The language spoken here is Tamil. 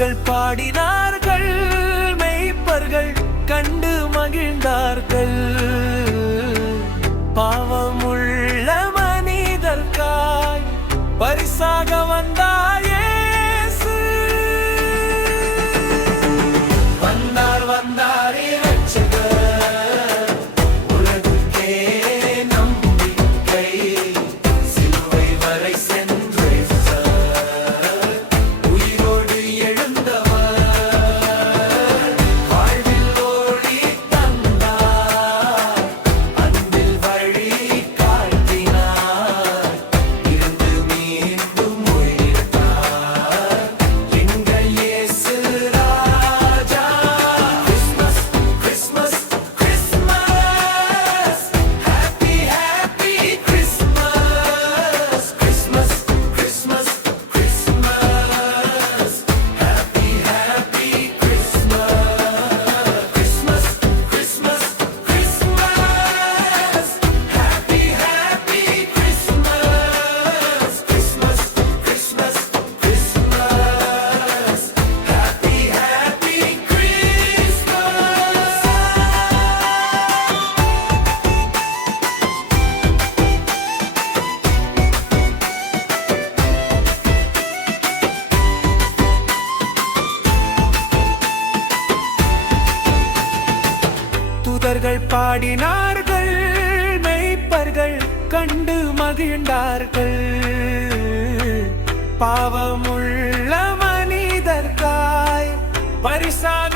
தூதர்கள் பாடினார்கள், மெய்ப்பர்கள் கண்டு மகிழ்ந்தார்கள். பாவமுள்ள மனிதர்காய் பரிசாக வந்தார் இயேசு. வந்தார் வந்தார் இரட்சகர், உலகுக்கே நம்பிக்கை. சிலுவை வரை சென்று உயிரோடு எழுந்தவர், வாழ்வில் ஒளி தந்தார், அன்பில் வழி காட்டினார், இருந்து மீண்டும் உயிர்த்தார் எங்கள் இயேசு ராஜா. Christmas Christmas Christmas, happy happy Christmas. Christmas Christmas Christmas, happy happy Christmas. Christmas Christmas Christmas, happy happy Christmas. Christmas Christmas Christmas, happy happy Christmas. தூதர்கள் பாடினார்கள், மெய்ப்பர்கள் கண்டு மகிழ்ந்தார்கள். பாவமுள்ள மனிதர்காய் பரிசாக